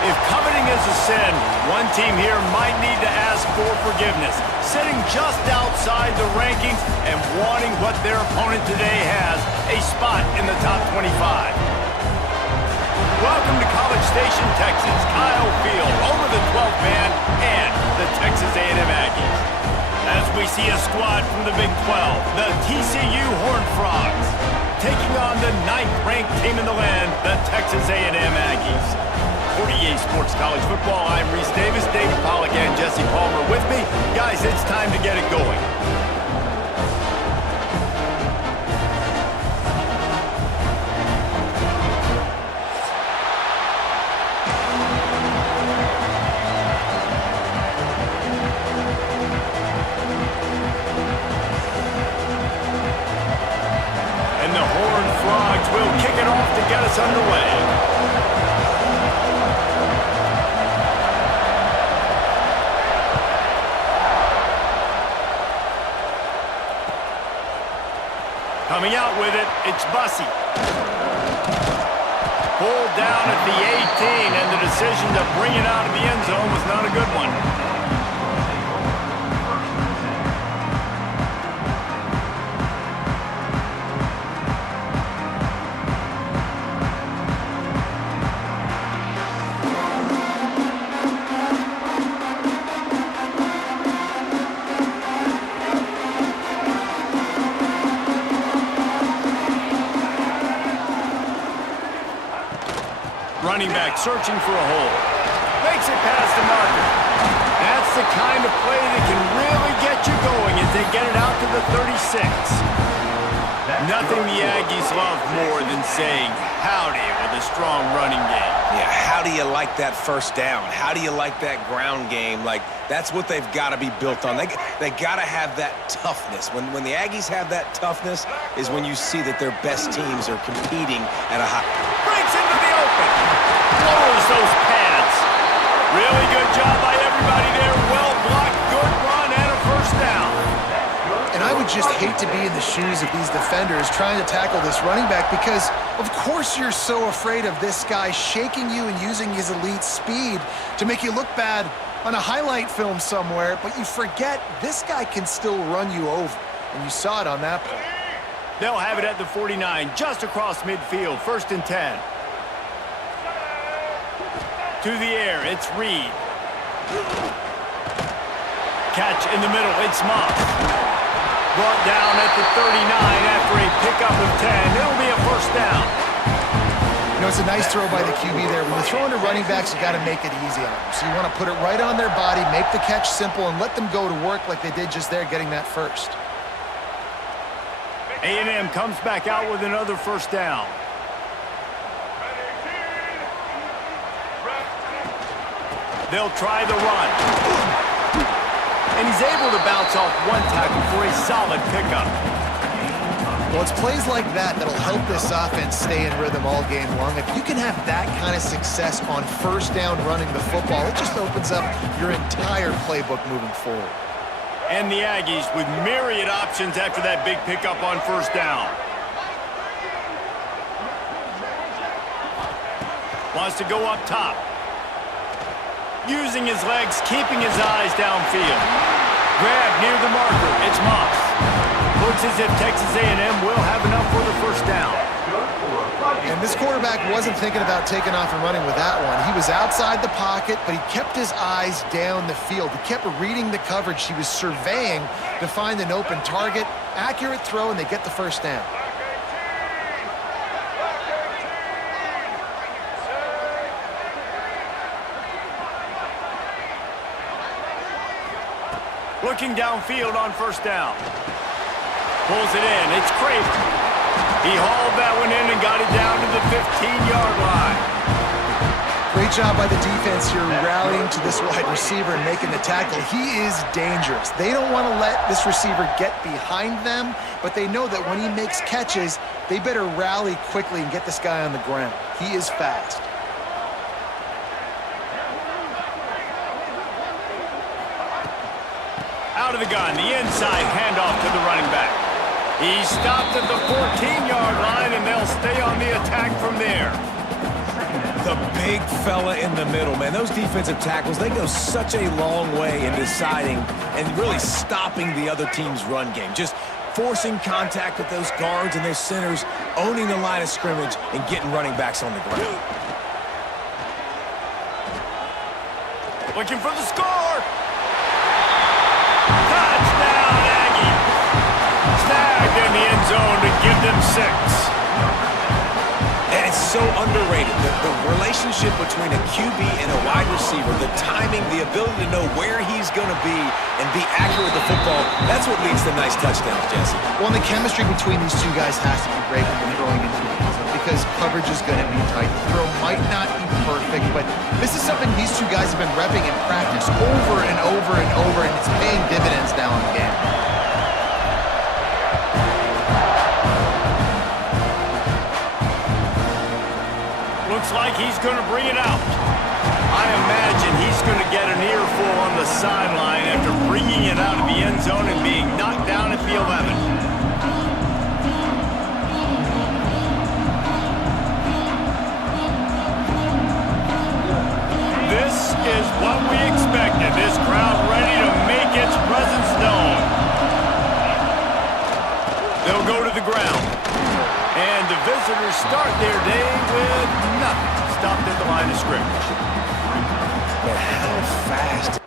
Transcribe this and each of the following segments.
If coveting is a sin, one team here might need to ask for forgiveness, sitting just outside the rankings and wanting what their opponent today has, a spot in the top 25. Welcome to College Station, Texas. Kyle Field, over the 12th man, and the Texas A&M Aggies. As we see a squad from the Big 12, the TCU Horned Frogs, taking on the 9th-ranked team in the land, the Texas A&M Aggies. 48 Sports College Football, I'm Reese Davis, David Pollack, and Jesse Palmer with me. Guys, it's time to get it going. And the Horned Frogs will kick it off to get us underway. Coming out with it, it's Bussey. Pulled down at the 18, and the decision to bring it out of the end zone was not a good one. Running back searching for a hole. Makes it past the marker. That's the kind of play that can really get you going as they get it out to the 36. Nothing the Aggies love more than saying howdy with a strong running game. Yeah, how do you like that first down? How do you like that ground game? Like, that's what they've got to be built on. They got to have that toughness. When the Aggies have that toughness is when you see that their best teams are competing at a high... Breaks into the open. Lowers those pads. Really good job by everybody there. Well blocked, good run, and a first down. And I would just hate to be in the shoes of these defenders trying to tackle this running back because, of course, you're so afraid of this guy shaking you and using his elite speed to make you look bad on a highlight film somewhere, but you forget this guy can still run you over, and you saw it on that play. They'll have it at the 49, just across midfield, 1st and 10. To the air, it's Reed. Catch in the middle, it's Moss. Brought down at the 39 after a pickup of 10. It'll be a first down. You know, it's a nice throw by the QB there. When you're throwing to running backs, you got to make it easy on them. So you want to put it right on their body, make the catch simple, and let them go to work like they did just there, getting that first. A&M comes back out with another first down. They'll try the run. And he's able to bounce off one tackle for a solid pickup. Well, it's plays like that that'll help this offense stay in rhythm all game long. If you can have that kind of success on first down running the football, it just opens up your entire playbook moving forward. And the Aggies with myriad options after that big pickup on first down. Wants to go up top. Using his legs, keeping his eyes downfield. Grab near the marker. It's Moss. Looks as if Texas A&M will have enough for the first down. And this quarterback wasn't thinking about taking off and running with that one. He was outside the pocket, but he kept his eyes down the field. He kept reading the coverage. He was surveying to find an open target. Accurate throw, and they get the first down. Looking downfield on first down. Pulls it in. It's Craven. He hauled that one in and got it down to the 15-yard line. Great job by the defense here rallying to this wide receiver and making the tackle. He is dangerous. They don't want to let this receiver get behind them, but they know that when he makes catches, they better rally quickly and get this guy on the ground. He is fast. Out of the gun, the inside handoff to the running back. He stopped at the 14-yard line, and they'll stay on the attack from there. The big fella in the middle, man. Those defensive tackles, they go such a long way in deciding and really stopping the other team's run game. Just forcing contact with those guards and those centers, owning the line of scrimmage, and getting running backs on the ground. Looking for the score! Touchdown, Aggies! Snagged in the end zone to give them 6. And it's so underrated. The relationship between a QB and a wide receiver, the timing, the ability to know where he's going to be and be accurate with the football, that's what leads to nice touchdowns, Jesse. Well, and the chemistry between these two guys has to be great when they're throwing into the end zone because coverage is going to be tight. The throw might not be perfect, but this is something these two guys have been repping in practice over and over and over, and it's paying dividends now in the game. Looks like he's going to bring it out. I imagine he's going to get an earful on the sideline after bringing it out of the end zone and being knocked down at the 11. This is what we expected. This crowd ready to make its presence known. They'll go to the ground. And the visitors start their day with nothing. Stopped at the line of scrimmage. But how fast?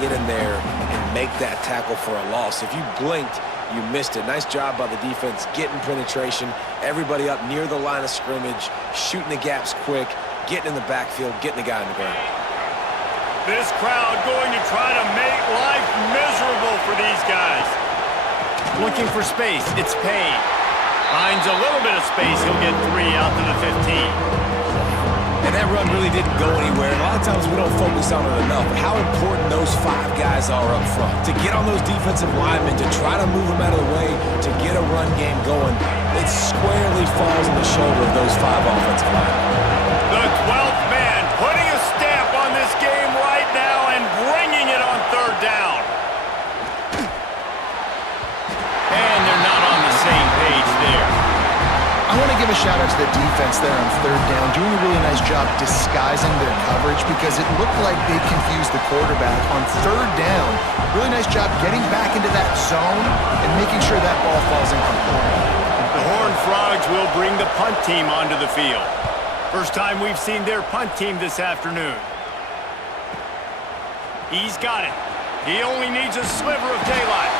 Get in there and make that tackle for a loss. If you blinked, you missed it. Nice job by the defense, getting penetration, everybody up near the line of scrimmage, shooting the gaps quick, getting in the backfield, getting the guy on the ground. This crowd going to try to make life miserable for these guys. Looking for space, it's Payne. Finds a little bit of space, he'll get 3 out to the 15. And that run really didn't go anywhere. And a lot of times we don't focus on it enough. But how important those 5 guys are up front. To get on those defensive linemen, to try to move them out of the way, to get a run game going, it squarely falls on the shoulder of those 5 offensive linemen. The 12th man putting a stamp on this game right now and bringing it on 3rd down. And they're not on the same page there. I want to give a shout out to the defense there on 3rd down, doing a really nice job disguising their coverage because it looked like they confused the quarterback on 3rd down. Really nice job getting back into that zone and making sure that ball falls incomplete. The Horned Frogs will bring the punt team onto the field. First time we've seen their punt team this afternoon. He's got it. He only needs a sliver of daylight.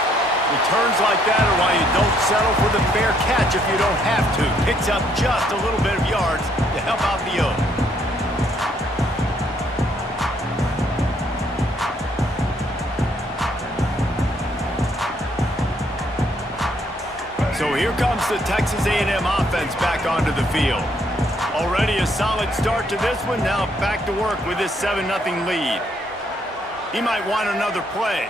Returns like that are why you don't settle for the fair catch if you don't have to. Picks up just a little bit of yards to help out the O. So here comes the Texas A&M offense back onto the field. Already a solid start to this one. Now back to work with this 7-0 lead. He might want another play.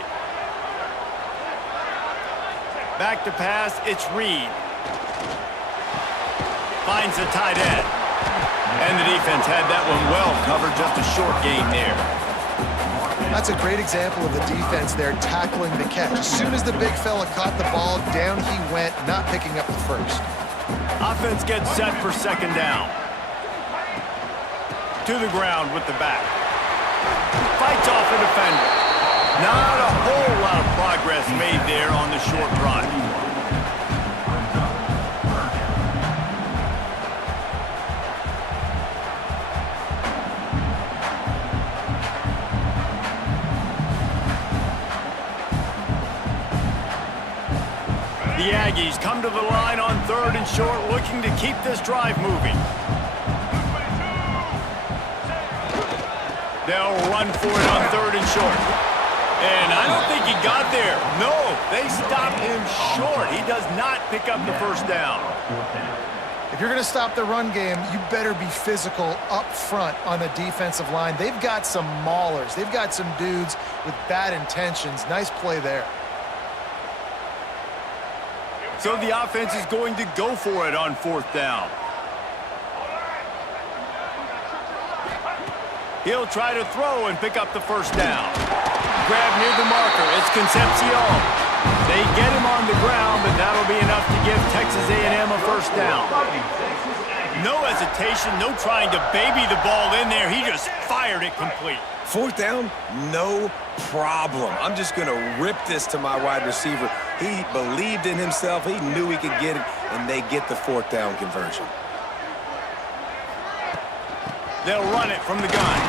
Back to pass, it's Reed. Finds the tight end. And the defense had that one well covered, just a short gain there. That's a great example of the defense there tackling the catch. As soon as the big fella caught the ball, down he went, not picking up the first. Offense gets set for 2nd down. To the ground with the back. Fights off a defender. Not a whole lot of progress made there on the short run. The Aggies come to the line on 3rd and short, looking to keep this drive moving. They'll run for it on 3rd and short. And I don't think he got there. No, they stopped him short. He does not pick up the 1st down. If you're going to stop the run game, you better be physical up front on the defensive line. They've got some maulers. They've got some dudes with bad intentions. Nice play there. So the offense is going to go for it on 4th down. He'll try to throw and pick up the 1st down. Grab near the marker. It's Concepcion. They get him on the ground, but that'll be enough to give Texas A&M a 1st down. No hesitation, no trying to baby the ball in there. He just fired it complete. 4th down, no problem. I'm just going to rip this to my wide receiver. He believed in himself. He knew he could get it, and they get the 4th down conversion. They'll run it from the gun.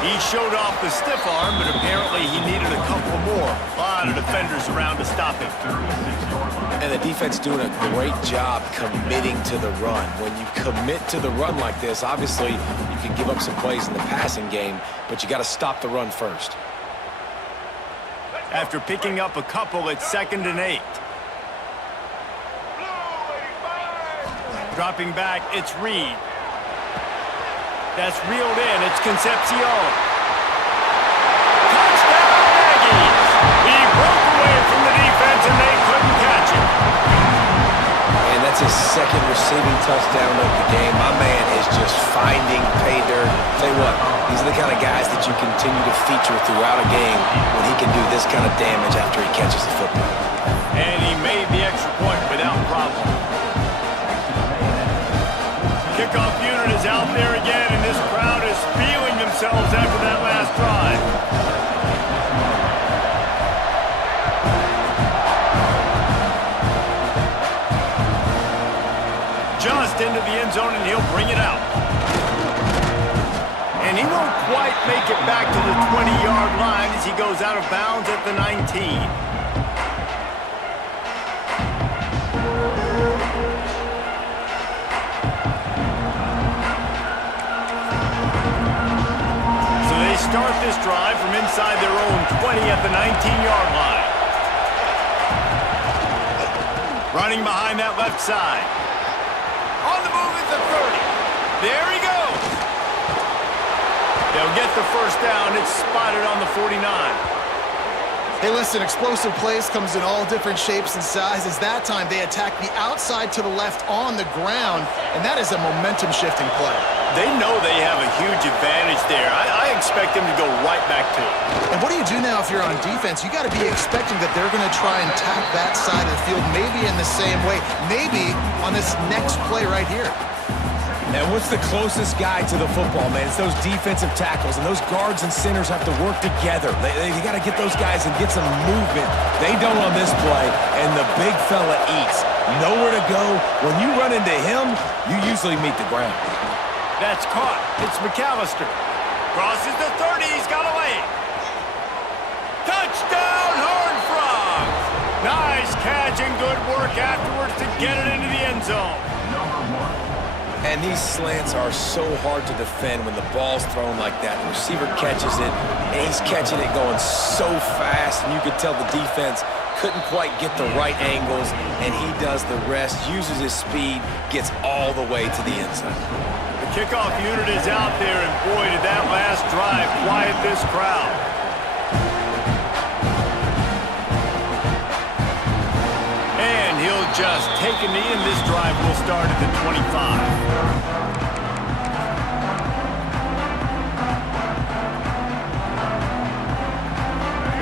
He showed off the stiff arm, but apparently he needed a couple more. A lot of defenders around to stop him. And the defense doing a great job committing to the run. When you commit to the run like this, obviously you can give up some plays in the passing game, but you got to stop the run first. After picking up a couple, it's 2nd and 8. Dropping back, it's Reed. That's reeled in. It's Concepcion. Touchdown, Aggies! He broke away from the defense, and they couldn't catch him. And that's his 2nd receiving touchdown of the game. My man is just finding pay dirt. Tell you what, these are the kind of guys that you continue to feature throughout a game when he can do this kind of damage after he catches the football. And he made the extra point without problem. Kickoff unit is out there again, and this crowd is feeling themselves after that last drive. Just into the end zone, and he'll bring it out. And he won't quite make it back to the 20-yard line as he goes out of bounds at the 19. Start this drive from inside their own 20 at the 19-yard line. Running behind that left side. On the move at the 30. There he goes. They'll get the 1st down. It's spotted on the 49. Hey, listen, explosive plays comes in all different shapes and sizes. That time, they attack the outside to the left on the ground, and that is a momentum-shifting play. They know they have a huge advantage there. I expect them to go right back to it. And what do you do now if you're on defense? You got to be expecting that they're going to try and attack that side of the field, maybe in the same way, maybe on this next play right here. And what's the closest guy to the football, man? It's those defensive tackles, and those guards and centers have to work together. They got to get those guys and get some movement. They don't on this play, and the big fella eats. Nowhere to go. When you run into him, you usually meet the ground. That's caught. It's McAllister. Crosses the 30. He's got away. Touchdown, Horned Frogs! Nice catch and good work afterwards to get it into the end zone. And these slants are so hard to defend when the ball's thrown like that. The receiver catches it, and he's catching it going so fast, and you could tell the defense couldn't quite get the right angles, and he does the rest, uses his speed, gets all the way to the end zone. The kickoff unit is out there, and boy, did that last drive quiet this crowd. And he'll just take a knee, and this drive will start at the 25.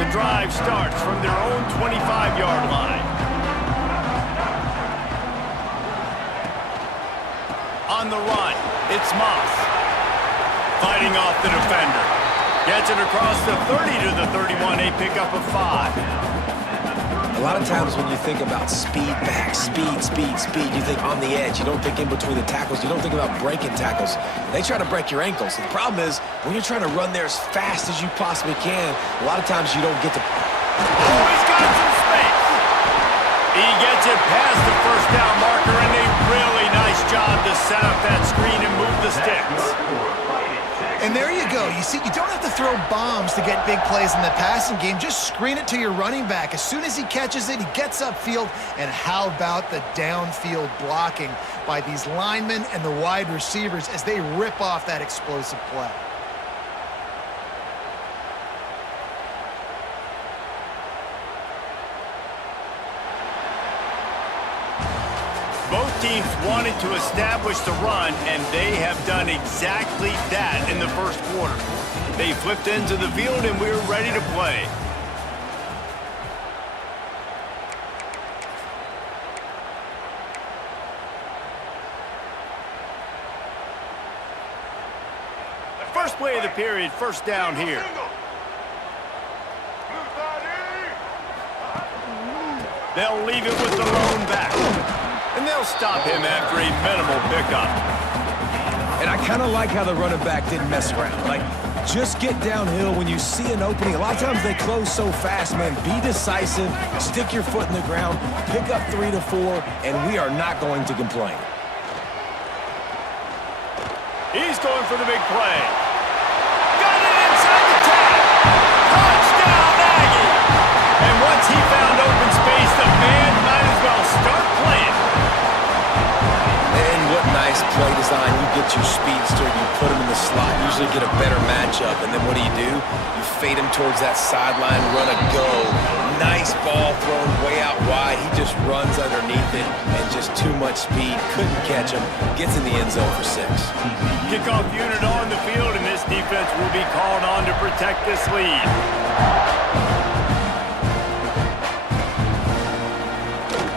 The drive starts from their own 25-yard line. On the run, it's Moss. Fighting off the defender. Gets it across the 30 to the 31, a pickup of 5. A lot of times when you think about speed back, speed, you think on the edge. You don't think in between the tackles. You don't think about breaking tackles. They try to break your ankles. The problem is when you're trying to run there as fast as you possibly can, a lot of times you don't get to... Oh, he's got some space. He gets it past the 1st down marker, and a really nice job to set up that screen and move the sticks. And there you go. You see, you don't have to throw bombs to get big plays in the passing game. Just screen it to your running back. As soon as he catches it, he gets upfield. And how about the downfield blocking by these linemen and the wide receivers as they rip off that explosive play? teams wanted to establish the run, and they have done exactly that in the first quarter. They flipped into the field, and we're ready to play. First play of the period, first down here. They'll leave it with the lone back. And they'll stop him after a minimal pickup. And I kind of like how the running back didn't mess around. Like, just get downhill when you see an opening. A lot of times they close so fast, man. Be decisive, stick your foot in the ground, pick up 3 to 4, and we are not going to complain. He's going for the big play. Got it inside the 10. Touchdown, Aggie! And once he found open space, the band might as well start playing. And what nice play design. You get your speedster, you put him in the slot, usually get a better matchup. And then what do? You fade him towards that sideline, run a go. Nice ball thrown way out wide. He just runs underneath it and just too much speed. Couldn't catch him. Gets in the end zone for 6. Kickoff unit on the field, and this defense will be called on to protect this lead.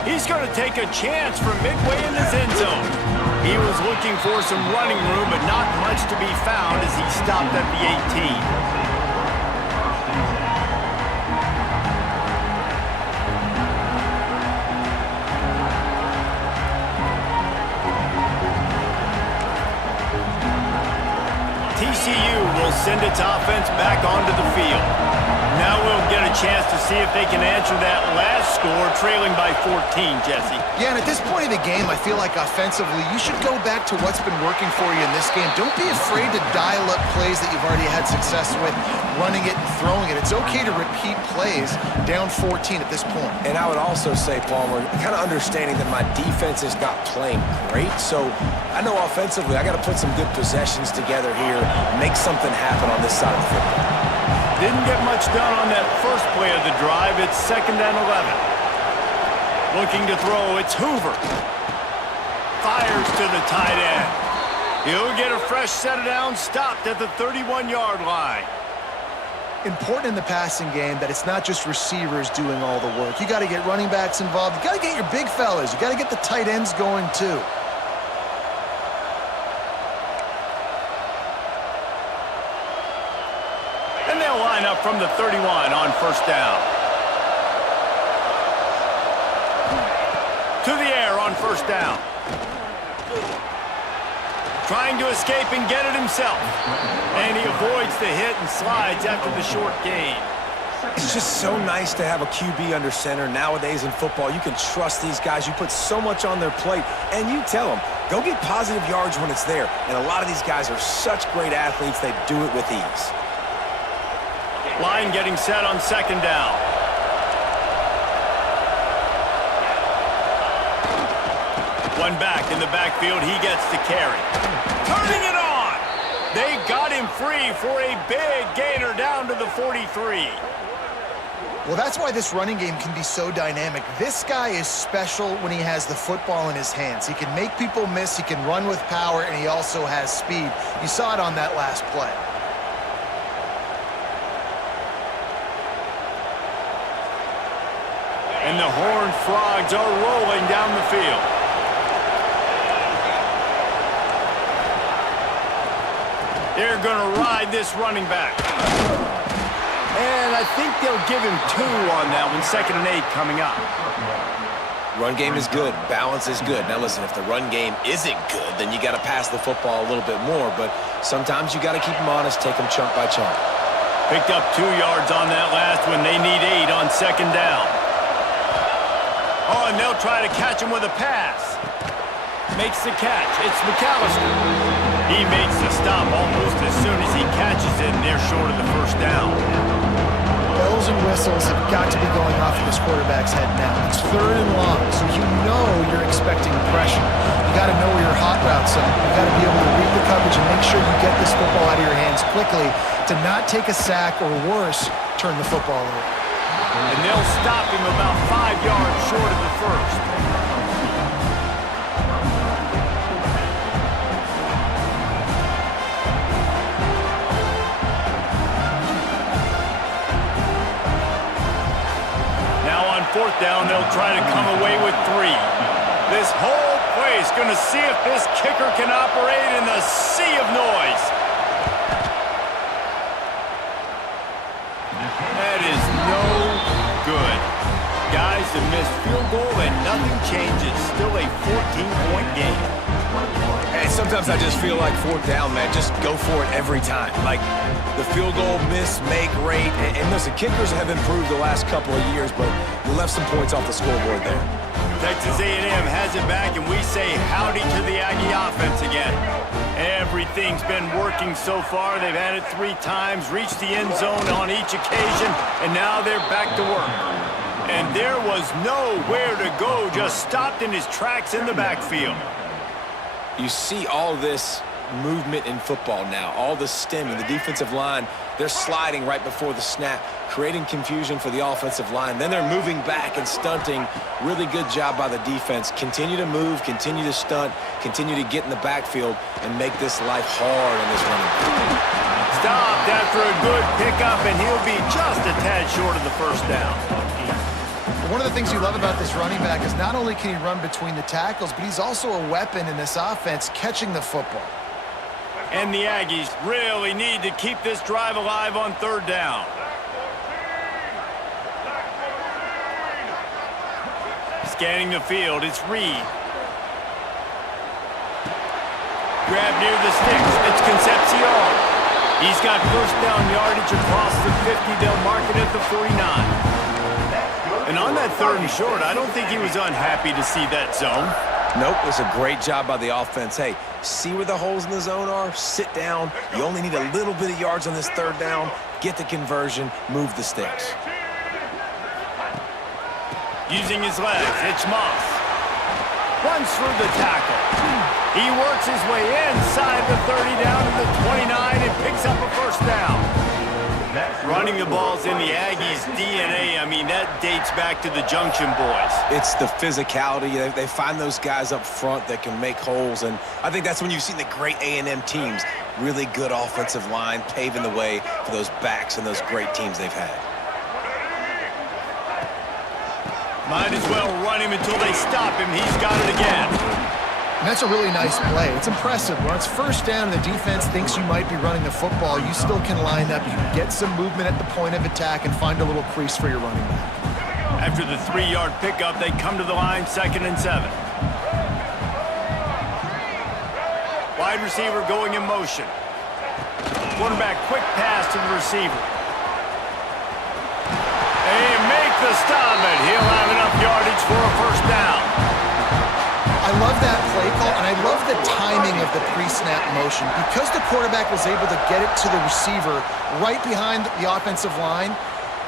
He's going to take a chance from midway in his end zone. He was looking for some running room, but not much to be found as he stopped at the 18. TCU will send its offense back onto the field. Now we'll get a chance to see if they can answer that last score, trailing by 14, Jesse. Yeah, and at this point of the game, I feel like offensively, you should go back to what's been working for you in this game. Don't be afraid to dial up plays that you've already had success with, running it and throwing it. It's okay to repeat plays down 14 at this point. And I would also say, Palmer, kind of understanding that my defense is not playing great, so I know offensively I got to put some good possessions together here, make something happen on this side of the football. Didn't get much done on that first play of the drive. It's 2nd and 11. Looking to throw, it's Hoover. Fires to the tight end. He'll get a fresh set of downs, stopped at the 31-yard line. Important in the passing game that it's not just receivers doing all the work. You got to get running backs involved. You got to get your big fellas. You got to get the tight ends going too. And they'll line up from the 31 on first down. To the air on first down. Trying to escape and get it himself. And he avoids the hit and slides after the short gain. It's just so nice to have a QB under center. Nowadays in football, you can trust these guys. You put so much on their plate, and you tell them, go get positive yards when it's there. And a lot of these guys are such great athletes, they do it with ease. Line getting set on second down. One back in the backfield, he gets to carry. Turning it on! They got him free for a big gainer down to the 43. Well, that's why this running game can be so dynamic. This guy is special when he has the football in his hands. He can make people miss, he can run with power, and he also has speed. You saw it on that last play. And the Horned Frogs are rolling down the field. They're going to ride this running back. And I think they'll give him 2 on that one. 2nd and 8 coming up. Run game is good. Balance is good. Now listen, if the run game isn't good, then you got to pass the football a little bit more. But sometimes you got to keep them honest, take them chunk by chunk. Picked up 2 yards on that last one. They need 8 on second down. Oh, and they'll try to catch him with a pass. Makes the catch. It's McAllister. He makes the stop almost as soon as he catches it, and they're short of the first down. Bells and whistles have got to be going off in this quarterback's head now. It's 3rd and long, so you know you're expecting pressure. You got to know where your hot routes are. You got to be able to read the coverage and make sure you get this football out of your hands quickly to not take a sack or worse, turn the football over. And they'll stop him about 5 yards short of the first. 4th down, they'll try to come away with 3. This whole place going to see if this kicker can operate in the sea of noise. That is no good. Guys, a missed field goal and nothing changes. Still a 14-point game. And sometimes I just feel like 4th down, man, just go for it every time. Like the field goal miss, make rate. And listen, kickers have improved the last couple of years, but you left some points off the scoreboard there. Texas A&M has it back, and we say howdy to the Aggie offense again. Everything's been working so far. They've had it 3 times, reached the end zone on each occasion, and now they're back to work. And there was nowhere to go, just stopped in his tracks in the backfield. You see all this movement in football now, all the stemming, the defensive line, they're sliding right before the snap, creating confusion for the offensive line. Then they're moving back and stunting. Really good job by the defense. Continue to move, continue to stunt, continue to get in the backfield and make this life hard on this running back. Stopped after a good pickup, and he'll be just a tad short of the 1st down. One of the things you love about this running back is not only can he run between the tackles, but he's also a weapon in this offense catching the football. And the Aggies really need to keep this drive alive on 3rd down. Scanning the field, it's Reed. Grab near the sticks, it's Concepcion. He's got 1st down yardage across the 50. They'll mark it at the 49. And on that 3rd and short, I don't think he was unhappy to see that zone. Nope, it was a great job by the offense. Hey, see where the holes in the zone are? Sit down. You only need a little bit of yards on this 3rd down. Get the conversion, move the sticks. Using his legs, it's Moss. Runs through the tackle. He works his way inside the 30 down to the 29 and picks up a 1st down. Running the ball's in the Aggies' DNA. I mean, that dates back to the Junction boys. It's the physicality. They find those guys up front that can make holes, and I think that's when you've seen the great A&M teams. Really good offensive line, paving the way for those backs and those great teams they've had. Might as well run him until they stop him. He's got it again. And that's a really nice play. It's impressive. When it's 1st down and the defense thinks you might be running the football, you still can line up. You can get some movement at the point of attack and find a little crease for your running back. After the 3-yard pickup, they come to the line, 2nd and 7. Wide receiver going in motion. Quarterback, quick pass to the receiver. They make the stop, and he'll have enough yardage for a 1st down. I love that play call, and I love the timing of the pre-snap motion. Because the quarterback was able to get it to the receiver right behind the offensive line,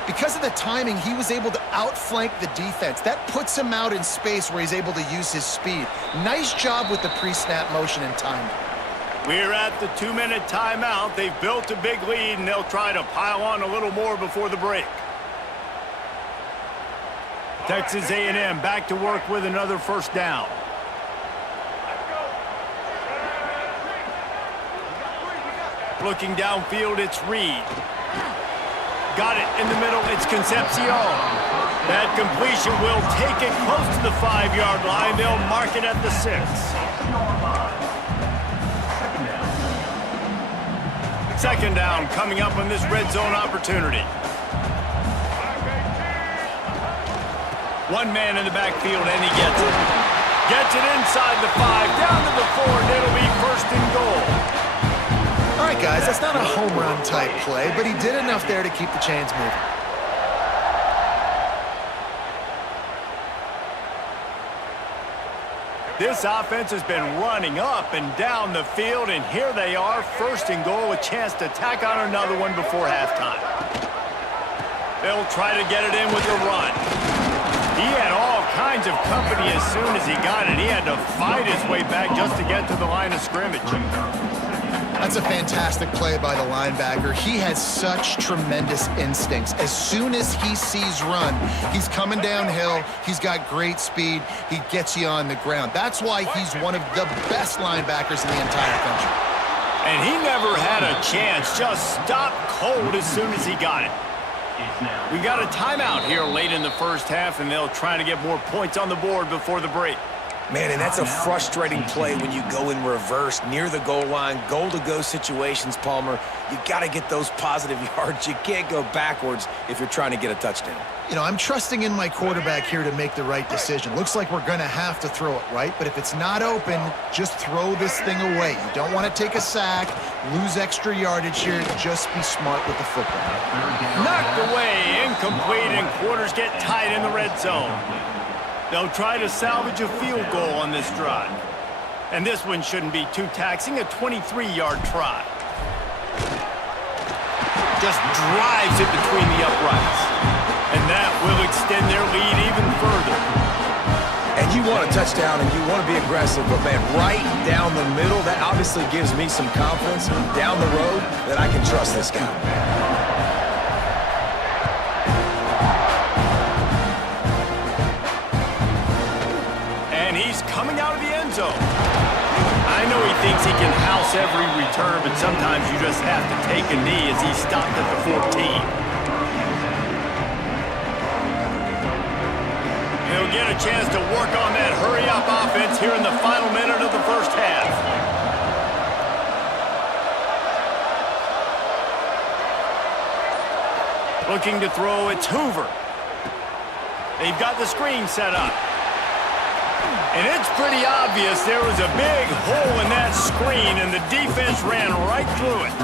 because of the timing, he was able to outflank the defense. That puts him out in space where he's able to use his speed. Nice job with the pre-snap motion and timing. We're at the 2-minute timeout. They've built a big lead, and they'll try to pile on a little more before the break. Texas A&M back to work with another 1st down. Looking downfield, it's Reed. Got it in the middle, it's Concepcion. That completion will take it close to the 5-yard line. They'll mark it at the 6. 2nd down coming up on this red zone opportunity. One man in the backfield, and he gets it. Gets it inside the 5, down to the 4, and it'll be 1st and goal. All right, guys, that's not a home run type play, but he did enough there to keep the chains moving. This offense has been running up and down the field, and here they are, 1st and goal, a chance to tack on another one before halftime. They'll try to get it in with the run. He had all kinds of company as soon as he got it. He had to fight his way back just to get to the line of scrimmage. That's a fantastic play by the linebacker. He has such tremendous instincts. As soon as he sees run, he's coming downhill. He's got great speed. He gets you on the ground. That's why he's one of the best linebackers in the entire country. And he never had a chance. Just stopped cold as soon as he got it. We got a timeout here late in the first half, and they'll try to get more points on the board before the break. Man, and that's a frustrating play when you go in reverse near the goal line, goal-to-go situations, Palmer. You got to get those positive yards. You can't go backwards if you're trying to get a touchdown. You know, I'm trusting in my quarterback here to make the right decision. Looks like we're going to have to throw it, right? But if it's not open, just throw this thing away. You don't want to take a sack, lose extra yardage here. Just be smart with the football. Knocked away, incomplete, and quarters get tight in the red zone. They'll try to salvage a field goal on this drive. And this one shouldn't be too taxing, a 23-yard try. Just drives it between the uprights. And that will extend their lead even further. And you want a touchdown and you want to be aggressive, but man, right down the middle, that obviously gives me some confidence down the road that I can trust this guy. Coming out of the end zone. I know he thinks he can house every return, but sometimes you just have to take a knee as he stopped at the 14. He'll get a chance to work on that hurry-up offense here in the final minute of the first half. Looking to throw, it's Hoover. They've got the screen set up. And it's pretty obvious there was a big hole in that screen, and the defense ran right through it.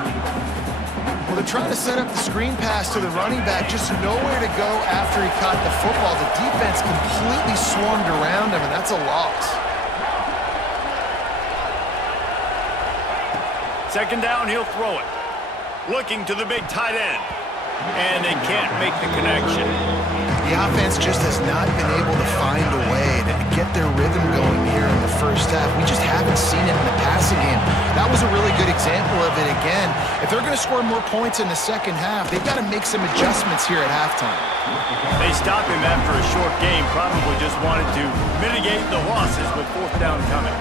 Well, they're trying to set up the screen pass to the running back, just nowhere to go after he caught the football. The defense completely swarmed around him, and that's a loss. Second down, he'll throw it. Looking to the big tight end. And they can't make the connection. The offense just has not been able to find a way to get their rhythm going here in the first half. We just haven't seen it in the passing game. That was a really good example of it again. If they're going to score more points in the second half, they've got to make some adjustments here at halftime. They stopped him after a short game, probably just wanted to mitigate the losses with fourth down coming.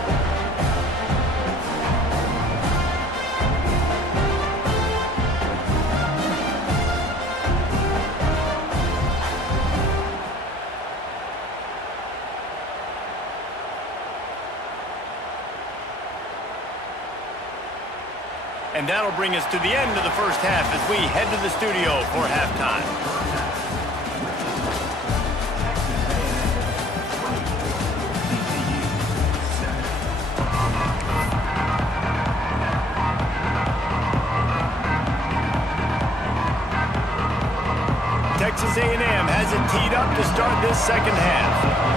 And that'll bring us to the end of the first half as we head to the studio for halftime. Texas A&M has it teed up to start this second half.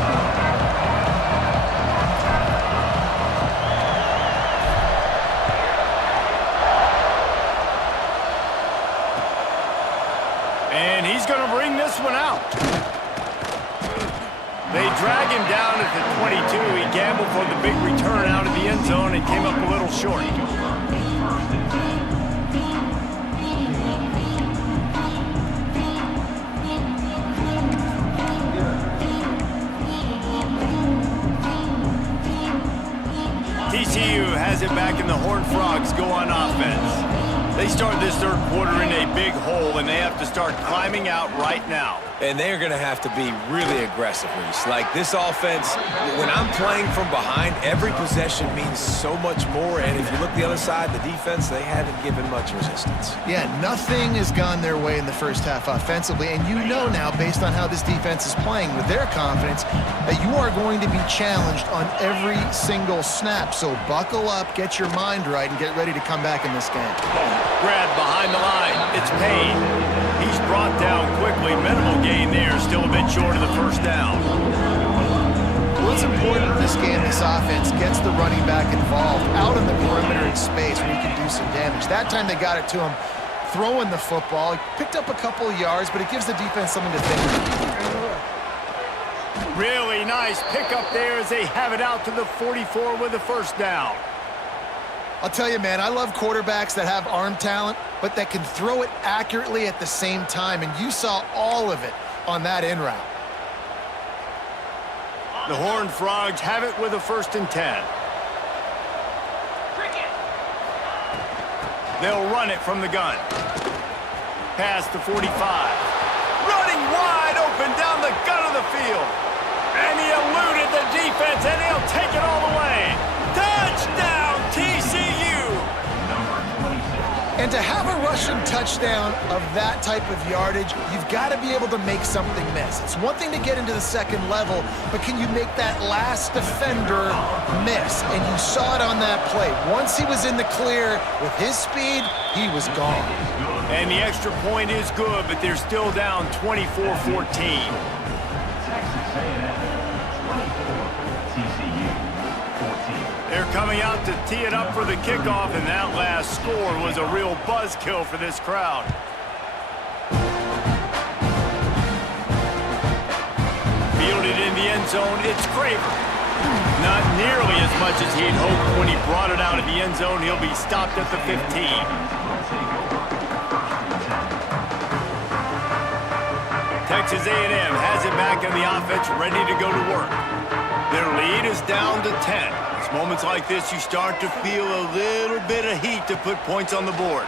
And he's going to bring this one out. They drag him down at the 22. He gambled for the big return out of the end zone and came up a little short. TCU has it back and the Horned Frogs go on offense. They start this third quarter in a big hole, and they have to start climbing out right now. And they're going to have to be really aggressive, Reese. Like, this offense, when I'm playing from behind, every possession means so much more. And if you look the other side, the defense, they haven't given much resistance. Yeah, nothing has gone their way in the first half offensively. And you know now, based on how this defense is playing with their confidence, that you are going to be challenged on every single snap. So buckle up, get your mind right, and get ready to come back in this game. Grab behind the line. It's Payne. He's brought down quickly. Minimal gain there. Still a bit short of the first down. Well, it's important in this game this offense gets the running back involved out in the perimeter in space where he can do some damage. That time they got it to him throwing the football. He picked up a couple of yards, but it gives the defense something to think about. Really nice pickup there as they have it out to the 44 with a first down. I'll tell you, man, I love quarterbacks that have arm talent, but that can throw it accurately at the same time, and you saw all of it on that in route. The Horned Frogs have it with a 1st and 10. They'll run it from the gun. Past the 45. rushing touchdown of that type of yardage, you've got to be able to make something miss. It's one thing to get into the second level, but can you make that last defender miss? And you saw it on that play. Once he was in the clear with his speed, he was gone. And the extra point is good, but they're still down 24-14. They're coming out to tee it up for the kickoff, and that last score was a real buzzkill for this crowd. Fielded in the end zone, it's Craver. Not nearly as much as he had hoped when he brought it out of the end zone. He'll be stopped at the 15. Texas A&M has it back in the offense, ready to go to work. Their lead is down to 10. Moments like this, you start to feel a little bit of heat to put points on the board.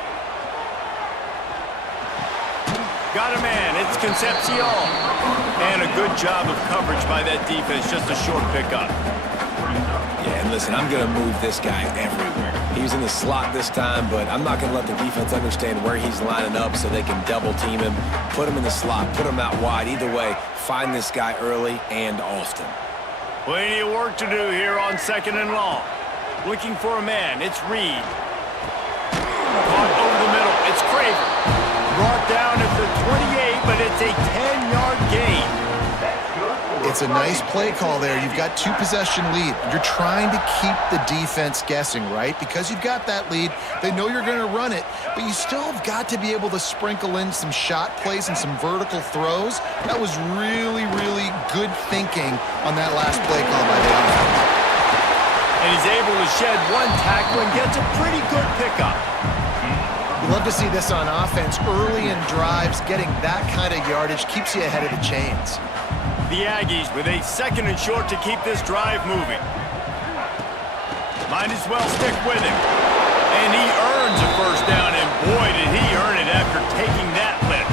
Got a man, it's Concepcion. And a good job of coverage by that defense, just a short pickup. Yeah, and listen, I'm going to move this guy everywhere. He was in the slot this time, but I'm not going to let the defense understand where he's lining up so they can double team him, put him in the slot, put him out wide. Either way, find this guy early and often. Plenty of work to do here on 2nd and long. Looking for a man, it's Reed. Caught over the middle, it's Craver. Brought down at the 28, but it's a 10-yard gain. It's a nice play call there. You've got 2-possession lead. You're trying to keep the defense guessing, right? Because you've got that lead, they know you're going to run it, but you still have got to be able to sprinkle in some shot plays and some vertical throws. That was really, really good thinking on that last play call by the offense. And he's able to shed one tackle and gets a pretty good pickup. You love to see this on offense. Early in drives, getting that kind of yardage keeps you ahead of the chains. The Aggies with a 2nd and short to keep this drive moving. Might as well stick with him. And he earns a first down, and boy, did he earn it after taking that lift.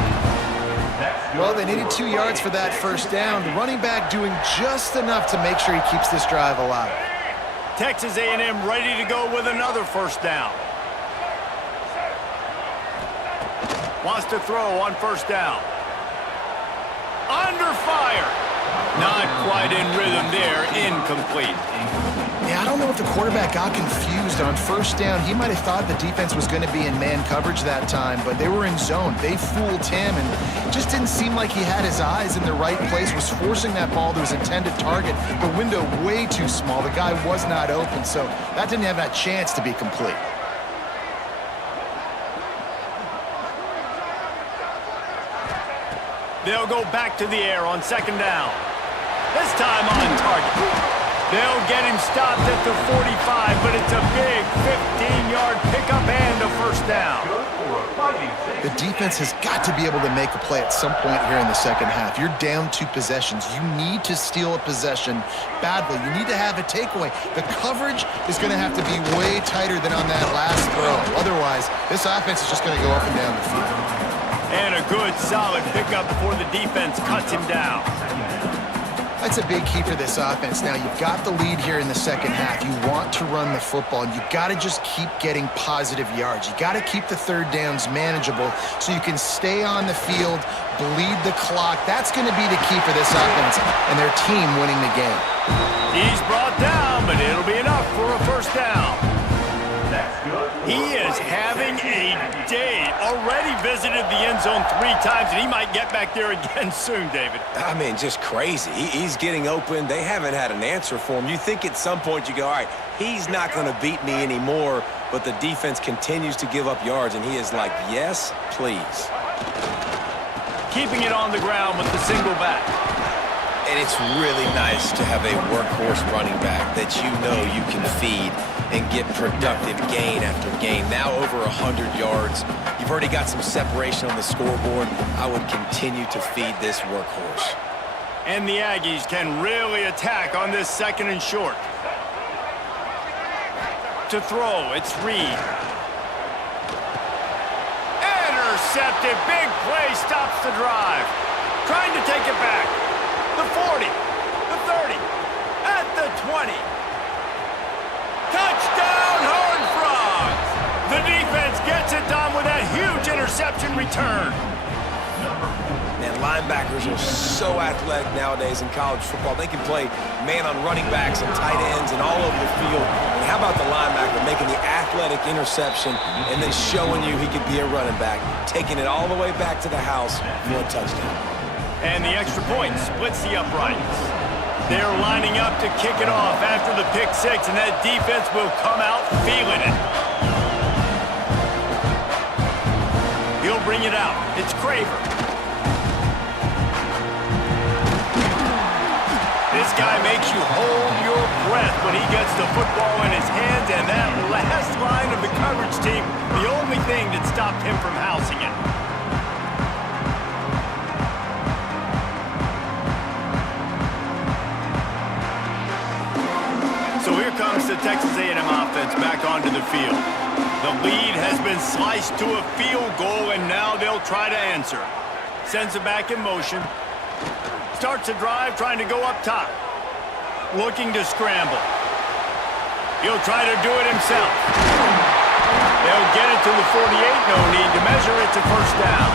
Well, they needed 2 yards for that first down. The running back doing just enough to make sure he keeps this drive alive. Texas A&M ready to go with another first down. Wants to throw on first down. Under fire. Not quite in rhythm there. Incomplete. Yeah, I don't know if the quarterback got confused on first down. He might have thought the defense was going to be in man coverage that time, but they were in zone. They fooled him, and it just didn't seem like he had his eyes in the right place, was forcing that ball to his intended target. The window way too small. The guy was not open, so that didn't have that chance to be complete. They'll go back to the air on 2nd down. This time on target. They'll get him stopped at the 45, but it's a big 15-yard pickup and a first down. The defense has got to be able to make a play at some point here in the second half. You're down 2 possessions. You need to steal a possession badly. You need to have a takeaway. The coverage is going to have to be way tighter than on that last throw. Otherwise, this offense is just going to go up and down the field. And a good, solid pickup before the defense cuts him down. That's a big key for this offense. Now, you've got the lead here in the second half. You want to run the football, and you've got to just keep getting positive yards. You got to keep the third downs manageable so you can stay on the field, bleed the clock. That's going to be the key for this offense and their team winning the game. He's brought down, but it'll be enough for a first down. He is having a day. Already visited the end zone 3 times, and he might get back there again soon, David. I mean, just crazy. He's getting open. They haven't had an answer for him. You think at some point you go, all right, he's not going to beat me anymore, but the defense continues to give up yards, and he is like, yes, please. Keeping it on the ground with the single back. And it's really nice to have a workhorse running back that you know you can feed and get productive gain after gain. Now over 100 yards. You've already got some separation on the scoreboard. I would continue to feed this workhorse. And the Aggies can really attack on this 2nd and short. To throw, it's Reed. Intercepted. Big play stops the drive. Trying to take it back. The 40, the 30, at the 20. Touchdown, Horned Frogs! The defense gets it done with that huge nowadays in college football. They can play man on running backs and tight ends and all over the field. And how about the linebacker making the athletic interception and then showing you he could be a running back, taking it all the way back to the house for a touchdown. And the extra point splits the uprights. They're lining up to kick it off after the pick six, and that defense will come out feeling it. He'll bring it out. It's Craver. This guy makes you hold your breath when he gets the football in his hands, and that last line of the coverage team, the only thing that stopped him from housing it. So here comes the Texas A&M offense back onto the field. The lead has been sliced to a field goal, and now they'll try to answer. Sends it back in motion. Starts a drive trying to go up top. Looking to scramble. He'll try to do it himself. They'll get it to the 48. No need to measure it to first down.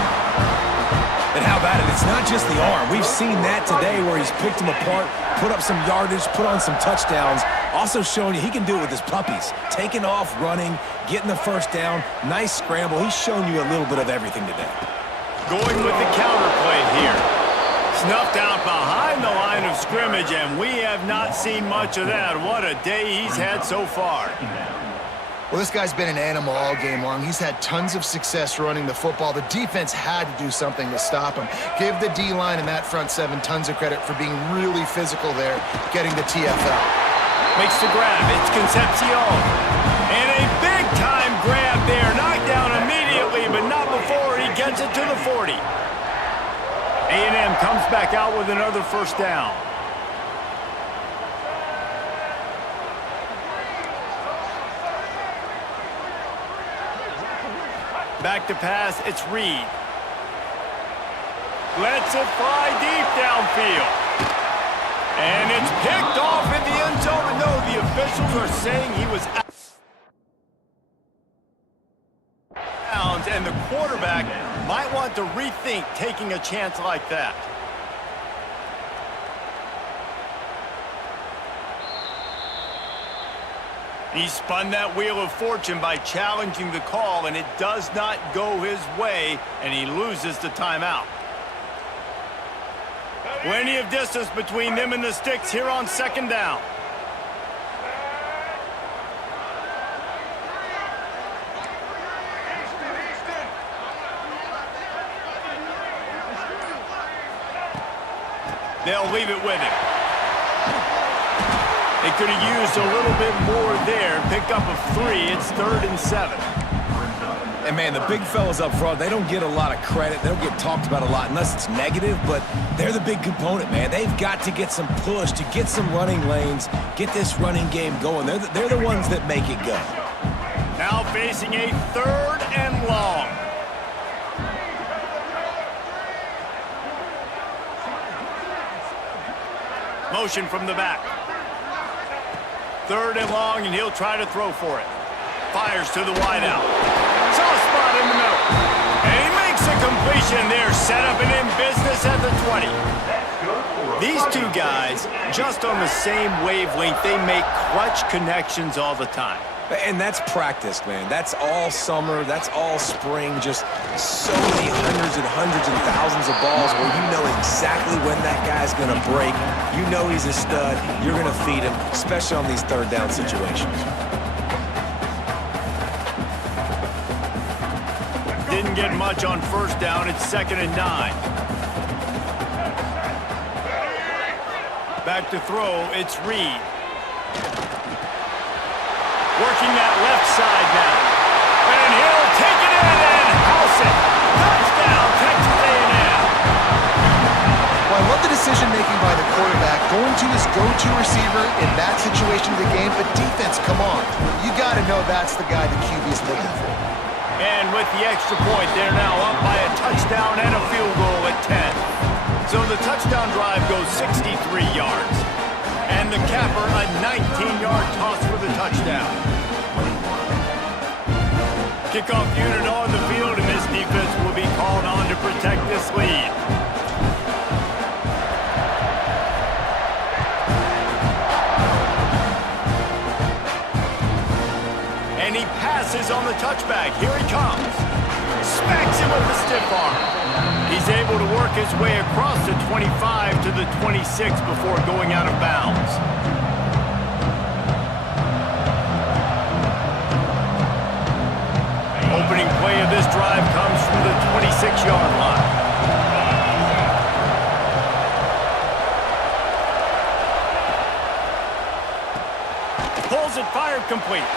And how about it? It's not just the arm. We've seen that today where he's picked them apart, put up some yardage, put on some touchdowns. Also showing you he can do it with his puppies. Taking off, running, getting the first down. Nice scramble. He's shown you a little bit of everything today. Going with the counter play here. Snuffed out behind the line of scrimmage, and we have not seen much of that. What a day he's had so far. Well, this guy's been an animal all game long. He's had tons of success running the football. The defense had to do something to stop him. Give the D-line and that front seven tons of credit for being really physical there, getting the TFL. Makes the grab. It's Concepcion. And a big-time grab there. Knocked down immediately, but not before he gets it to the 40. A&M comes back out with another first down. Back to pass, it's Reed. Lets it fly deep downfield. And it's picked off in the end zone. No, the officials are saying he was out. And the quarterback might want to rethink taking a chance like that. He spun that wheel of fortune by challenging the call, and it does not go his way, and he loses the timeout. Plenty of distance between them and the sticks here on second down. They'll leave it with him. They could have used a little bit more there. Pick up a 3. It's 3rd and 7. And, man, the big fellas up front, they don't get a lot of credit. They don't get talked about a lot unless it's negative, but they're the big component, man. They've got to get some push, to get some running lanes, get this running game going. They're the ones that make it go. Now facing a 3rd and long. Motion from the back. 3rd and long, and he'll try to throw for it. Fires to the wideout. Soft spot in the middle. And he makes a completion there. Set up and in business at the 20. These two guys, just on the same wavelength, they make clutch connections all the time. And that's practice, man. That's all summer. That's all spring. Just so many hundreds and thousands of balls where you know exactly when that guy's going to break. You know he's a stud. You're going to feed him, especially on these 3rd down situations. Didn't get much on first down. It's 2nd and 9. Back to throw. It's Reed. Working that left side now. And he'll take it in and house it. Touchdown, Texas A&M. Well, I love the decision-making by the quarterback, going to his go-to receiver in that situation of the game, but defense, come on. You got to know that's the guy the QB's looking for. And with the extra point, they're now up by a touchdown and a field goal at 10. So the touchdown drive goes 63 yards. And the capper, a 19-yard toss for the touchdown. Kickoff unit on the field, and this defense will be called on to protect this lead. passes on the touchback. Here he comes. Smacks him with the stiff arm. He's able to work his way across the 25 to the 26 before going out of bounds. Opening play of this drive comes from the 26-yard line. Pulls it, fired complete.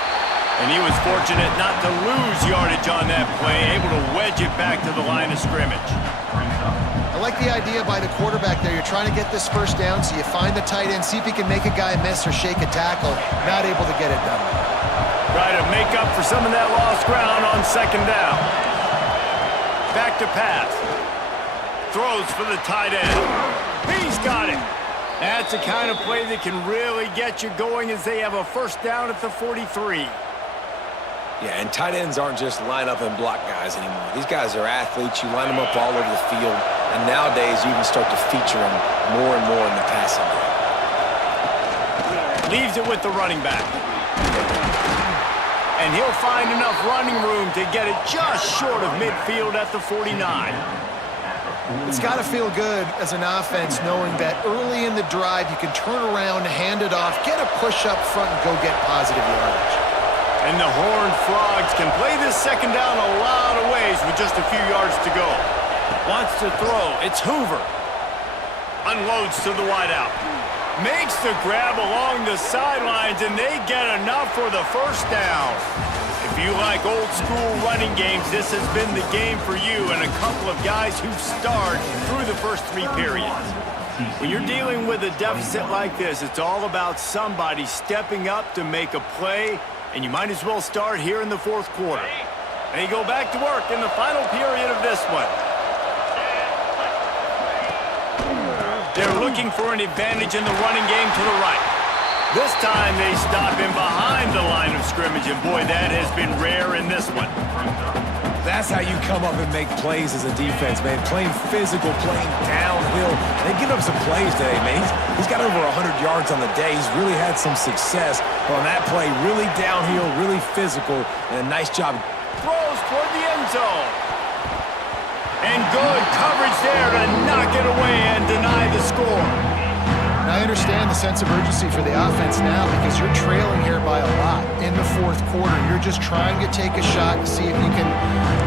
And he was fortunate not to lose yardage on that play, able to wedge it back to the line of scrimmage. I like the idea by the quarterback there. You're trying to get this first down, so you find the tight end, see if he can make a guy miss or shake a tackle. Not able to get it done. Try to make up for some of that lost ground on second down. Back to pass. Throws for the tight end. He's got it. That's the kind of play that can really get you going as they have a first down at the 43. Yeah, and tight ends aren't just line up and block guys anymore. These guys are athletes. You line them up all over the field. And nowadays, you can start to feature them more and more in the passing game. Leaves it with the running back. And he'll find enough running room to get it just short of midfield at the 49. It's got to feel good as an offense knowing that early in the drive you can turn around, hand it off, get a push up front, and go get positive yardage. And the Horned Frogs can play this second down a lot of ways with just a few yards to go. Wants to throw. It's Hoover. Unloads to the wideout. Makes the grab along the sidelines, and they get enough for the first down. If you like old-school running games, this has been the game for you and a couple of guys who've starred through the first three periods. When you're dealing with a deficit like this, it's all about somebody stepping up to make a play, and you might as well start here in the fourth quarter. They go back to work in the final period of this one. They're looking for an advantage in the running game to the right. This time they stop him behind the line of scrimmage, and boy, that has been rare in this one. That's how you come up and make plays as a defense, man. Playing physical, playing downhill. They've given up some plays today, man. He's got over 100 yards on the day. He's really had some success on that play. Really downhill, really physical, and a nice job. Throws toward the end zone. And good coverage there to knock it away and deny the score. I understand the sense of urgency for the offense now because you're trailing here by a lot in the fourth quarter. You're just trying to take a shot to see if you can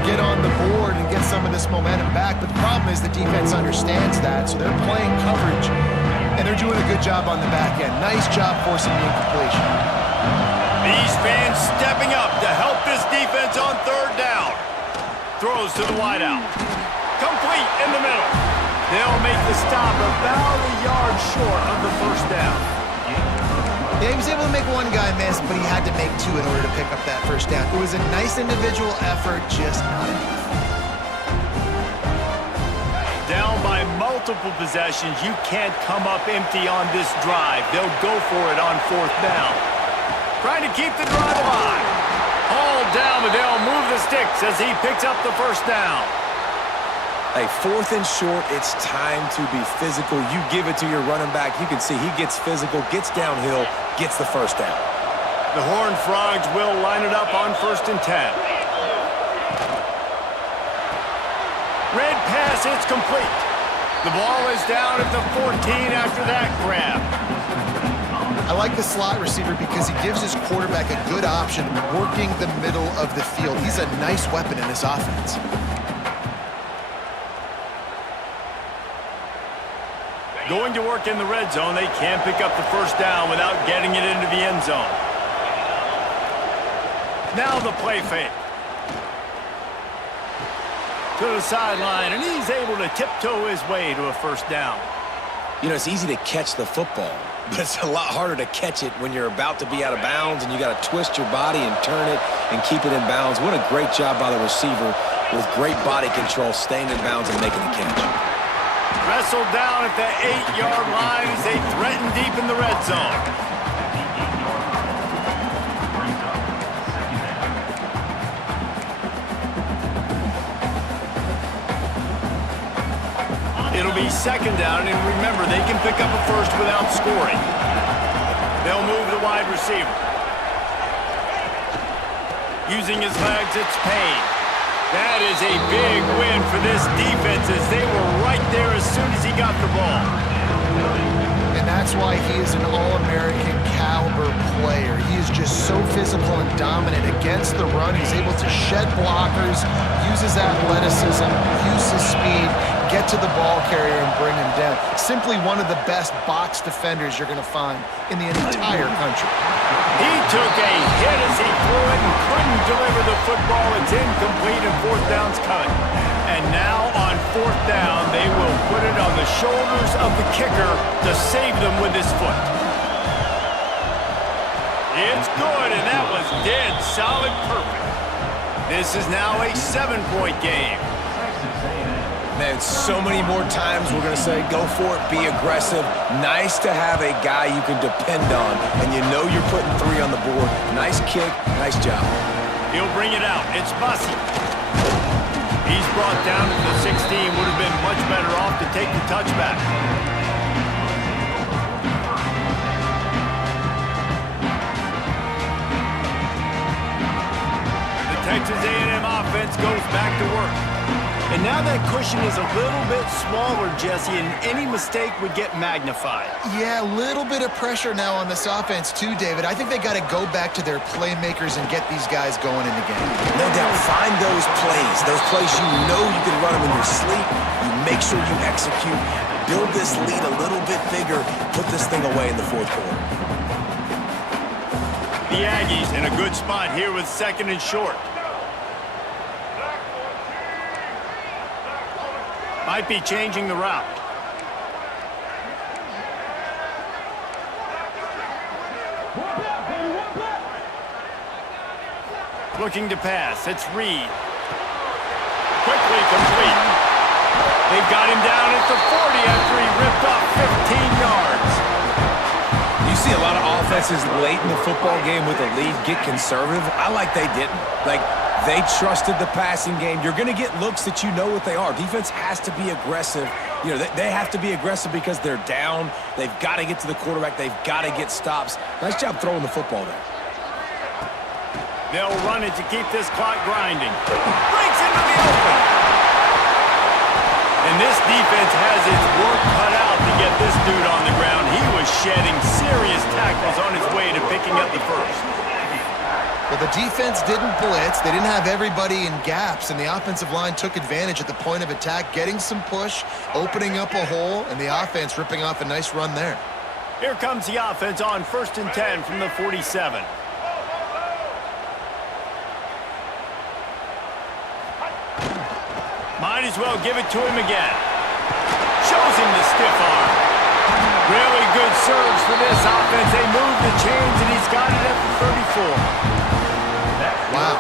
get on the board and get some of this momentum back. But the problem is the defense understands that, so they're playing coverage, and they're doing a good job on the back end. Nice job forcing the incompletion. These fans stepping up to help this defense on third down. Throws to the wideout. Complete in the middle. They'll make the stop about a yard short of the first down. Yeah, he was able to make one guy miss, but he had to make two in order to pick up that first down. It was a nice individual effort, just not enough. Down by multiple possessions, you can't come up empty on this drive. They'll go for it on fourth down. Trying to keep the drive alive. Hauled down, but they'll move the sticks as he picks up the first down. Hey, fourth and short, it's time to be physical. You give it to your running back. You can see he gets physical, gets downhill, gets the first down. The Horned Frogs will line it up on 1st and 10. Red pass, it's complete. The ball is down at the 14 after that grab. I like the slot receiver because he gives his quarterback a good option working the middle of the field. He's a nice weapon in this offense. Going to work in the red zone, they can't pick up the first down without getting it into the end zone. Now the play fake. To the sideline, and he's able to tiptoe his way to a first down. You know, it's easy to catch the football, but it's a lot harder to catch it when you're about to be out of bounds and you got to twist your body and turn it and keep it in bounds. What a great job by the receiver with great body control, staying in bounds and making the catch. Wrestled down at the 8-yard line as they threaten deep in the red zone. It'll be second down, and remember, they can pick up a first without scoring. They'll move the wide receiver. Using his legs, it's Payne. That is a big win for this defense as they were right there as soon as he got the ball. And that's why he is an All-American caliber player. He is just so physical and dominant against the run. He's able to shed blockers, use his athleticism, use his speed, get to the ball carrier and bring him down. Simply one of the best box defenders you're going to find in the entire country. He took a hit as he threw it and couldn't deliver the football. It's incomplete and fourth down's cut. And now on fourth down, they will put it on the shoulders of the kicker to save them with his foot. It's good, and that was dead solid perfect. This is now a 7-point game. Man, so many more times we're going to say, go for it, be aggressive. Nice to have a guy you can depend on, and you know you're putting 3 on the board. Nice kick, nice job. He'll bring it out. It's Srussi. He's brought down to the 16. Would have been much better off to take the touchback. The Texas A&M offense goes back to work. And now that cushion is a little bit smaller, Jesse, and any mistake would get magnified. Yeah, a little bit of pressure now on this offense too, David. I think they got to go back to their playmakers and get these guys going in the game. No doubt, find those plays you know you can run them in your sleep. You make sure you execute, build this lead a little bit bigger, put this thing away in the fourth quarter. The Aggies in a good spot here with 2nd and short. Might be changing the route. Looking to pass. It's Reed. Quickly complete. They've got him down at the 40 after he ripped off 15 yards. You see a lot of offenses late in the football game with a lead get conservative. I like they didn't. They trusted the passing game. You're going to get looks that you know what they are. Defense has to be aggressive. You know, they have to be aggressive because they're down. They've got to get to the quarterback. They've got to get stops. Nice job throwing the football there. They'll run it to keep this clock grinding. Breaks into the open. And this defense has its work cut out to get this dude on the ground. He was shedding serious tackles on his way to picking up the first. Well, the defense didn't blitz. They didn't have everybody in gaps, and the offensive line took advantage at the point of attack, getting some push, opening up a hole, and the offense ripping off a nice run there. Here comes the offense on 1st and 10 from the 47. Might as well give it to him again. Shows him the stiff arm. Really good surge for this offense. They move the chains, and he's got it at the 34. Wow,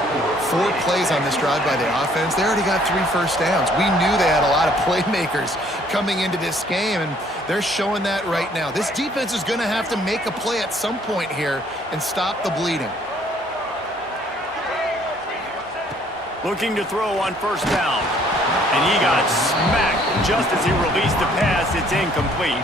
4 plays on this drive by the offense. They already got 3 first downs. We knew they had a lot of playmakers coming into this game, and they're showing that right now. This defense is going to have to make a play at some point here and stop the bleeding. Looking to throw on 1st down. And he got smacked just as he released the pass. It's incomplete.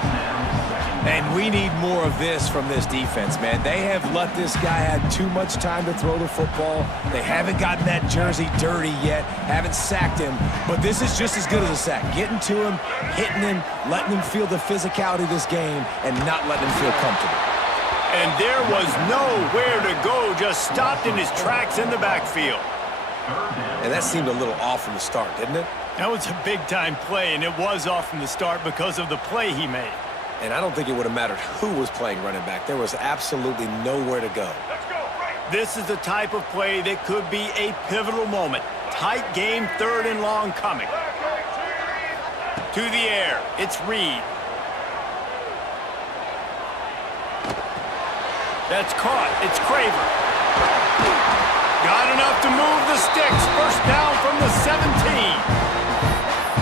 And we need more of this from this defense, man. They have let this guy have too much time to throw the football. They haven't gotten that jersey dirty yet, haven't sacked him. But this is just as good as a sack. Getting to him, hitting him, letting him feel the physicality of this game, and not letting him feel comfortable. And there was nowhere to go, just stopped in his tracks in the backfield. And that seemed a little off from the start, didn't it? That was a big-time play, and it was off from the start because of the play he made. And I don't think it would have mattered who was playing running back. There was absolutely nowhere to go. This is the type of play that could be a pivotal moment. Tight game, 3rd and long coming. To the air, it's Reed. That's caught. It's Craver. Got enough to move the sticks. 1st down from the 17.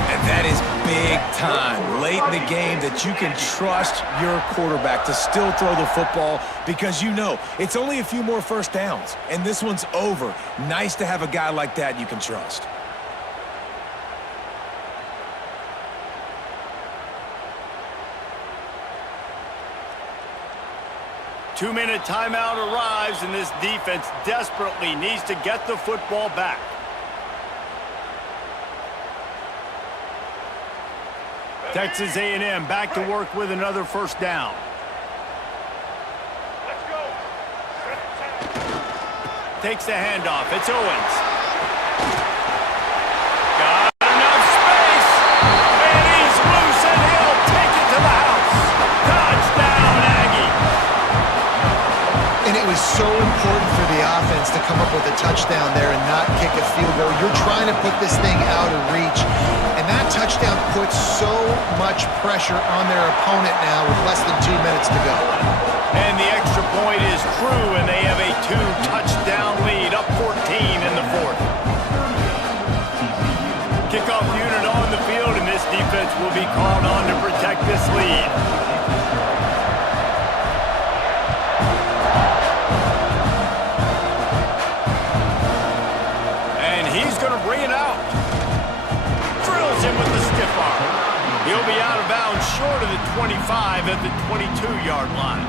And that is big time, late in the game, that you can trust your quarterback to still throw the football because you know it's only a few more 1st downs, and this one's over. Nice to have a guy like that you can trust. 2-minute timeout arrives, and this defense desperately needs to get the football back. Texas A&M back to work with another first down. Takes the handoff. It's Owens. Got enough space. And he's loose, and he'll take it to the house. Touchdown, Aggie. And it was so important for the offense to come up with a touchdown there and not kick a field goal. You're trying to put this thing out of reach. And that touchdown puts so much pressure on their opponent now with less than 2 minutes to go. And the extra point is true, and they have a 2-touchdown lead, up 14 in the fourth. Kickoff unit on the field, and this defense will be called on to protect this lead. And he's going to bring it out. Drills him with the stiff arm. He'll be out of bounds short of the 25 at the 22-yard line.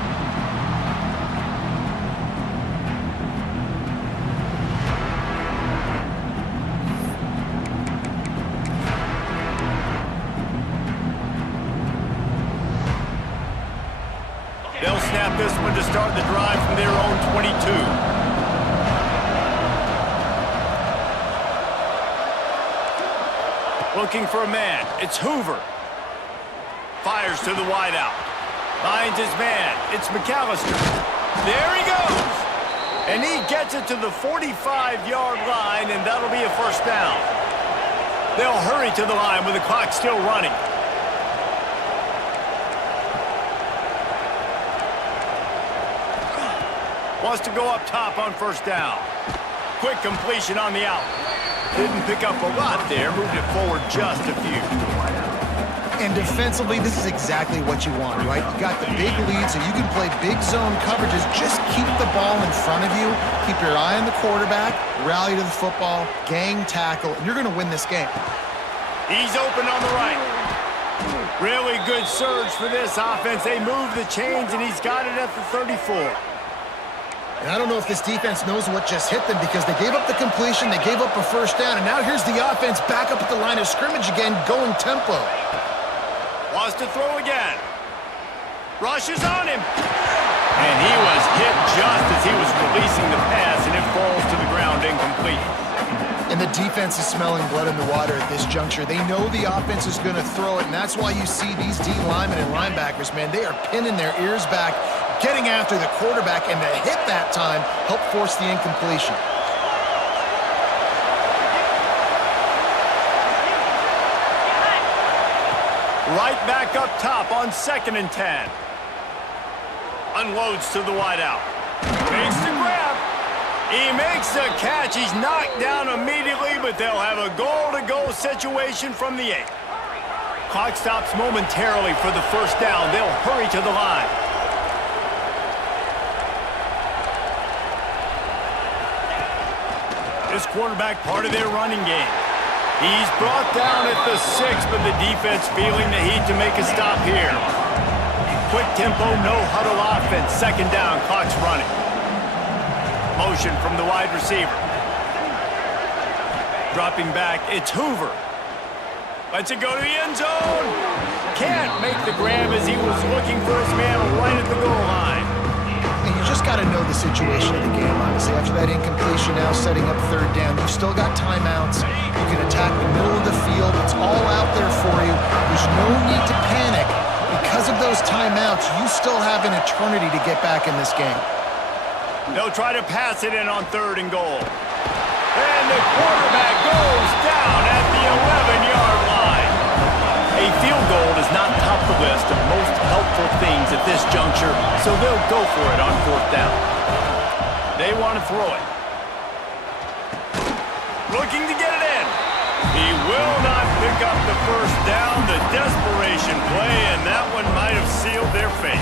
They'll snap this one to start the drive from their own 22. Looking for a man. It's Hoover. Fires to the wideout. Finds his man. It's McAllister. There he goes. And he gets it to the 45-yard line, and that'll be a first down. They'll hurry to the line with the clock still running. Wants to go up top on first down. Quick completion on the out. Didn't pick up a lot there. Moved it forward just a few. And defensively, this is exactly what you want, right? You got the big lead, so you can play big zone coverages. Just keep the ball in front of you. Keep your eye on the quarterback. Rally to the football. Gang tackle. And you're going to win this game. He's open on the right. Really good surge for this offense. They move the chains, and he's got it at the 34. And I don't know if this defense knows what just hit them because they gave up the completion, they gave up a first down, and now here's the offense back up at the line of scrimmage again, going tempo. Wants to throw again. Rushes on him. And he was hit just as he was releasing the pass, and it falls to the ground incomplete. And the defense is smelling blood in the water at this juncture. They know the offense is going to throw it, and that's why you see these D linemen and linebackers, man, they are pinning their ears back, getting after the quarterback, and the hit that time helped force the incompletion. Right back up top on 2nd and 10. Unloads to the wideout. Makes the grab. He makes the catch. He's knocked down immediately, but they'll have a goal-to-go situation from the 8. Clock stops momentarily for the first down. They'll hurry to the line. This quarterback part of their running game. He's brought down at the 6, but the defense feeling the heat to make a stop here. Quick tempo, no huddle offense. 2nd down, clock's running. Motion from the wide receiver. Dropping back, it's Hoover. Lets it go to the end zone. Can't make the grab as he was looking for his man right at the goal line. And you just got to know the situation of the game, honestly. After that incompletion, now setting up 3rd down. You've still got timeouts. You can attack the middle of the field. It's all out there for you. There's no need to panic. Because of those timeouts, you still have an eternity to get back in this game. They'll try to pass it in on 3rd and goal. And the quarterback goes down at the 11-yard line. A field goal does not top the list of most helpful things at this juncture, so they'll go for it on 4th down. They want to throw it. Looking to get it in. He will not pick up the first down. The desperation play, and that one might have sealed their fate.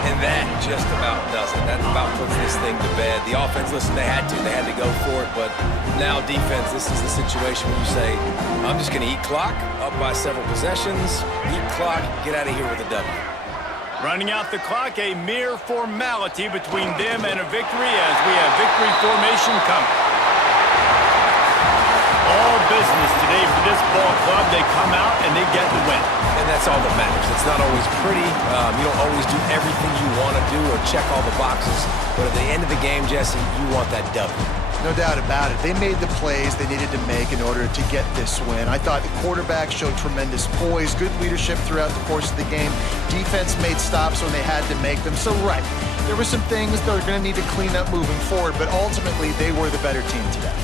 And that just about does it. That about puts this thing to bed. The offense, listen, they had to go for it, but now defense, this is the situation where you say, I'm just going to eat clock, up by several possessions, eat clock, get out of here with a W. Running out the clock, a mere formality between them and a victory as we have victory formation coming. All business today for this ball club. They come out and they get the win. And that's all that matters. It's not always pretty. You don't always do everything you want to do or check all the boxes. But at the end of the game, Jesse, you want that W. No doubt about it. They made the plays they needed to make in order to get this win. I thought the quarterback showed tremendous poise, good leadership throughout the course of the game. Defense made stops when they had to make them. So, right, there were some things they're going to need to clean up moving forward, but ultimately they were the better team today.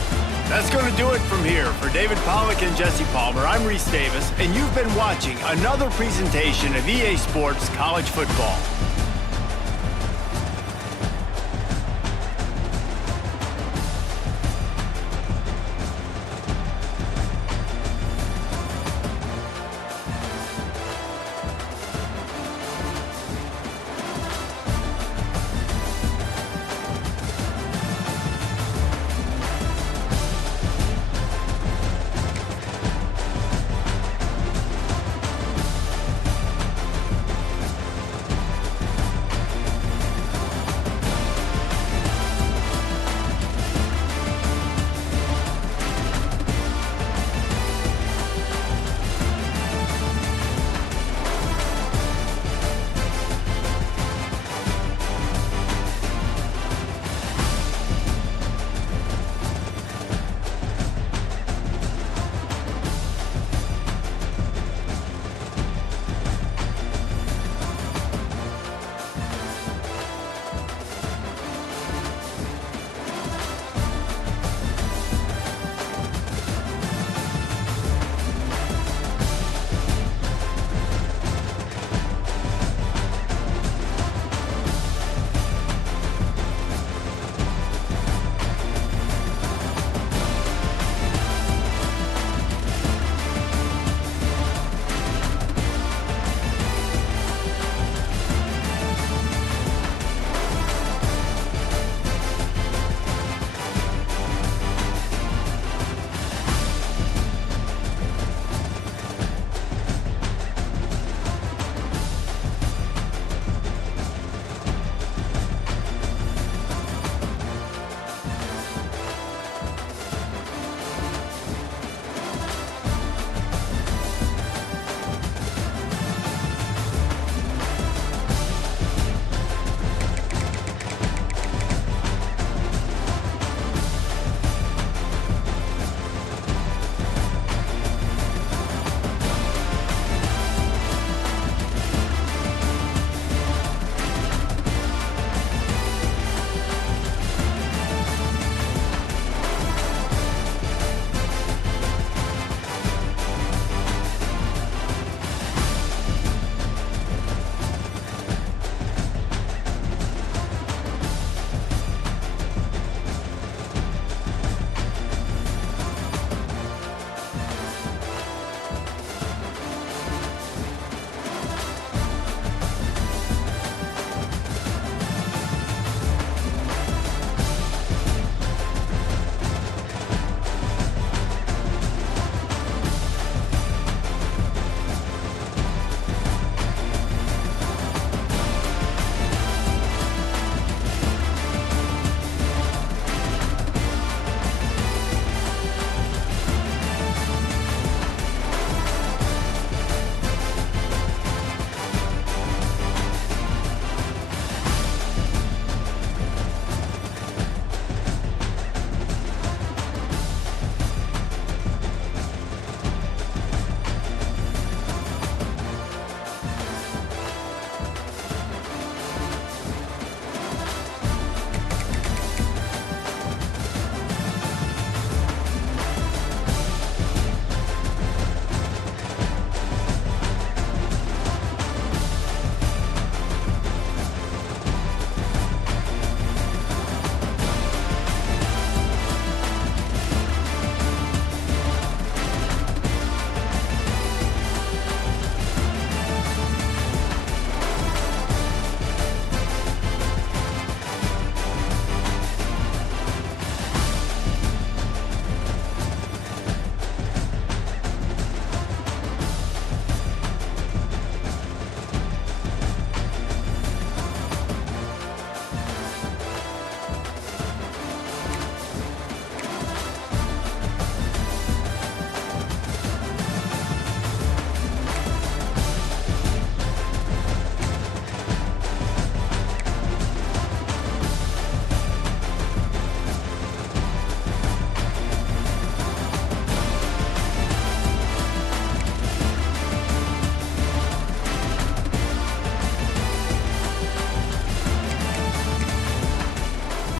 That's going to do it from here. For David Pollack and Jesse Palmer, I'm Reese Davis, and you've been watching another presentation of EA Sports College Football.